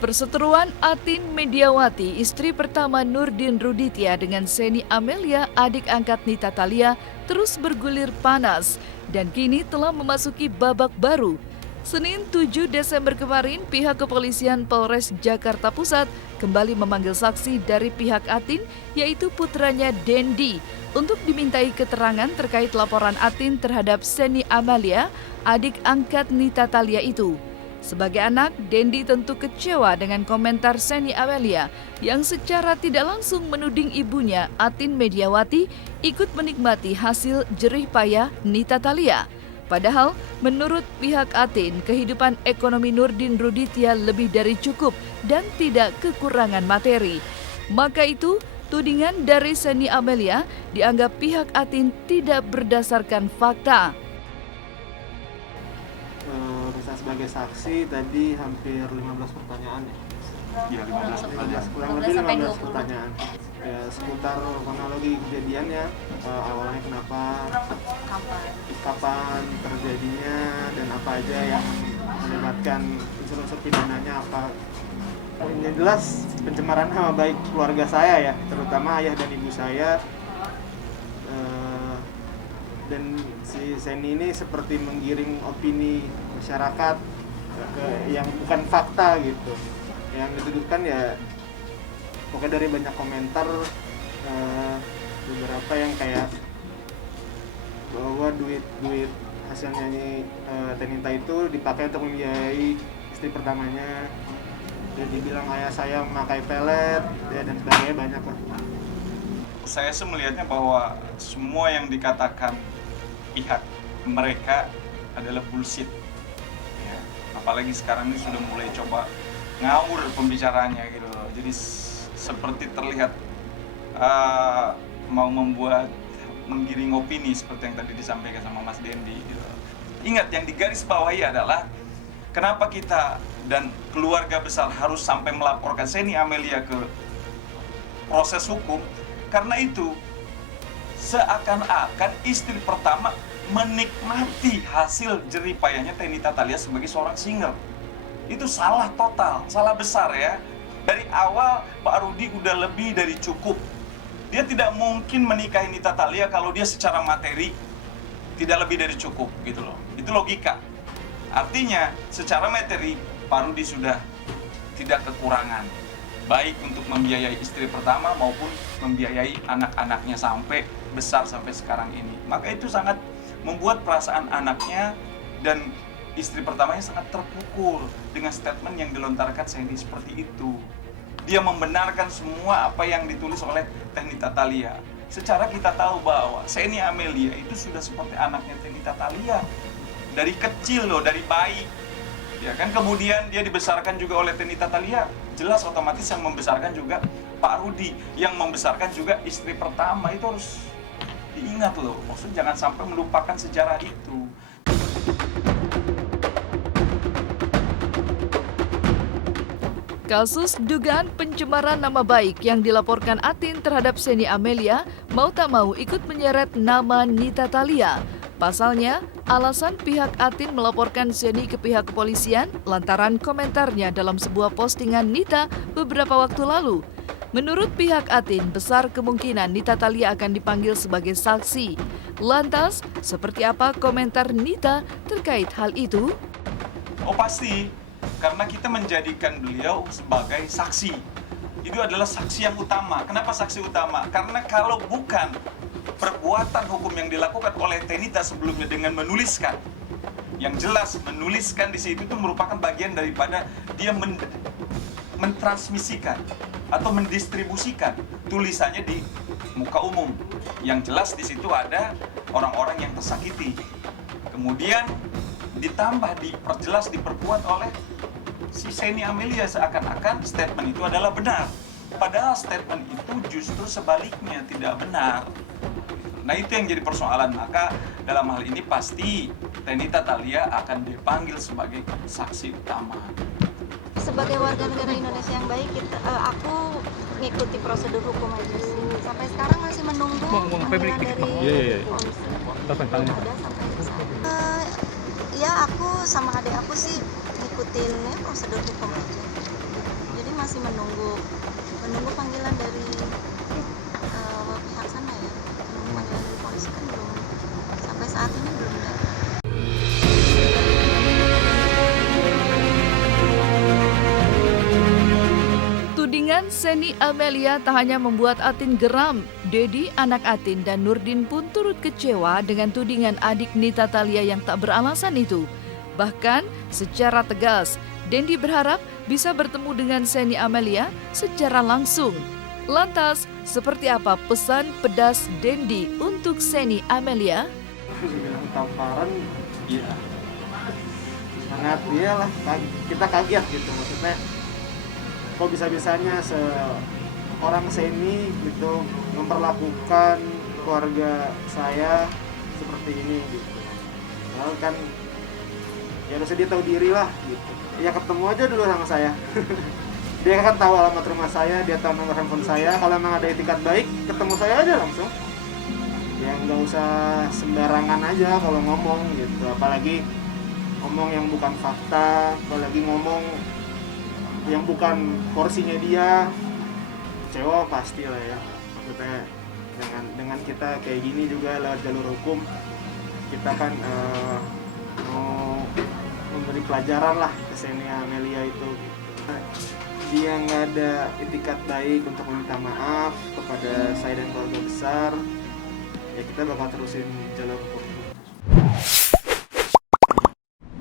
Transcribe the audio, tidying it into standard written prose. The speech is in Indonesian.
Perseteruan Atin Mediawati, istri pertama Nurdin Ruditya dengan Seni Amelia, adik angkat Nita Thalia, terus bergulir panas dan kini telah memasuki babak baru. Senin 7 Desember kemarin, pihak kepolisian Polres Jakarta Pusat kembali memanggil saksi dari pihak Atin, yaitu putranya Dendi, untuk dimintai keterangan terkait laporan Atin terhadap Seni Amelia, adik angkat Nita Thalia itu. Sebagai anak, Dendi tentu kecewa dengan komentar Seni Amelia yang secara tidak langsung menuding ibunya, Atin Mediawati, ikut menikmati hasil jerih payah Nita Thalia. Padahal, menurut pihak Atin, kehidupan ekonomi Nurdin Ruditya lebih dari cukup dan tidak kekurangan materi. Maka itu, tudingan dari Seni Amelia dianggap pihak Atin tidak berdasarkan fakta. Sebagai saksi tadi hampir 15 pertanyaan ya? Iya, 15 kurang lebih 15 pertanyaan ya, seputar kronologi kejadiannya, awalnya kenapa, kapan terjadinya, dan apa aja yang melibatkan unsur-unsur pidananya apa. Yang jelas pencemaran nama baik keluarga saya ya, terutama ayah dan ibu saya. Dan si Seni ini seperti menggiring opini masyarakat yang bukan fakta gitu. Yang dituduhkan ya pokoknya dari banyak komentar, beberapa yang kayak bahwa duit hasil nyanyi Tenita itu dipakai untuk membiayai istri pertamanya. Jadi bilang ayah saya memakai pelet ya, dan sebagainya, banyak lah. Saya sih melihatnya bahwa semua yang dikatakan pihak mereka adalah bullshit ya. Apalagi sekarang ini sudah mulai coba ngawur pembicaraannya gitu loh. Jadi seperti terlihat mau membuat menggiring opini seperti yang tadi disampaikan sama Mas Dendi gitu. Ingat, yang digarisbawahi adalah kenapa kita dan keluarga besar harus sampai melaporkan Seni Amelia ke proses hukum. Karena itu seakan-akan istri pertama menikmati hasil jerih payahnya Nita Thalia sebagai seorang singer. Itu salah total, salah besar ya. Dari awal Pak Rudi udah lebih dari cukup. Dia tidak mungkin menikahi Nita Thalia kalau dia secara materi tidak lebih dari cukup gitu loh. Itu logika. Artinya secara materi Pak Rudi sudah tidak kekurangan, baik untuk membiayai istri pertama maupun membiayai anak-anaknya sampai besar sampai sekarang ini. Maka itu sangat membuat perasaan anaknya dan istri pertamanya sangat terpukul dengan statement yang dilontarkan Seni seperti itu. Dia membenarkan semua apa yang ditulis oleh Nita Thalia. Secara kita tahu bahwa Seni Amelia itu sudah seperti anaknya Nita Thalia. Dari kecil loh, dari bayi. Ya kan, kemudian dia dibesarkan juga oleh Nita Thalia. Jelas otomatis yang membesarkan juga Pak Rudi, yang membesarkan juga istri pertama. Itu harus diingat loh, maksudnya jangan sampai melupakan sejarah itu. Kasus dugaan pencemaran nama baik yang dilaporkan Atin terhadap Seni Amelia mau tak mau ikut menyeret nama Nita Thalia. Pasalnya, alasan pihak Atin melaporkan Seni ke pihak kepolisian lantaran komentarnya dalam sebuah postingan Nita beberapa waktu lalu. Menurut pihak Atin, besar kemungkinan Nita Thalia akan dipanggil sebagai saksi. Lantas, seperti apa komentar Nita terkait hal itu? Oh pasti, karena kita menjadikan beliau sebagai saksi. Itu adalah saksi yang utama. Kenapa saksi utama? Karena kalau bukan perbuatan hukum yang dilakukan oleh Tenita sebelumnya dengan menuliskan, yang jelas menuliskan di situ itu merupakan bagian daripada dia mentransmisikan atau mendistribusikan tulisannya di muka umum. Yang jelas di situ ada orang-orang yang tersakiti. Kemudian ditambah, diperjelas, diperkuat oleh si Seni Amelia seakan-akan statement itu adalah benar. Padahal statement itu justru sebaliknya tidak benar. Nah itu yang jadi persoalan. Maka dalam hal ini pasti Nita Thalia akan dipanggil sebagai saksi utama. Sebagai warga negara Indonesia yang baik, aku ngikuti prosedur hukum aja sih. Sampai sekarang masih menunggu panggilan dari polisi. Belum ada sampai sekarang. Ya aku sama adik aku sih ngikutin ya prosedur hukum aja. Jadi masih menunggu panggilan dari pihak sana ya. Menunggu panggilan dari polisi kan belum, sampai saat ini belum ada. Tudingan Seni Amelia tak hanya membuat Atin geram, Dedi, anak Atin, dan Nurdin pun turut kecewa dengan tudingan adik Nita Thalia yang tak beralasan itu. Bahkan secara tegas, Dendi berharap bisa bertemu dengan Seni Amelia secara langsung. Lantas, seperti apa pesan pedas Dendi untuk Seni Amelia? Dibilang tamparan, Iya. sangat iyalah, kita kaget gitu, maksudnya kok bisa-bisanya seorang Seni gitu memperlakukan keluarga saya seperti ini gitu. Lalu kan ya harusnya dia tahu diri lah gitu. Ya ketemu aja dulu sama saya. Dia kan tahu alamat rumah saya, dia tahu nomor handphone saya. Kalau memang ada etikat baik, ketemu saya aja langsung. Ya nggak usah sembarangan aja kalau ngomong gitu. Apalagi ngomong yang bukan fakta, apalagi ngomong yang bukan porsinya dia. Kecewa pasti lah ya. Maksudnya dengan kita kayak gini juga lewat jalur hukum, kita kan mau memberi pelajaran lah ke Seni Amelia itu. Dia nggak ada etikat baik untuk meminta maaf kepada saya dan keluarga besar, ya kita bakal terusin jalur hukum.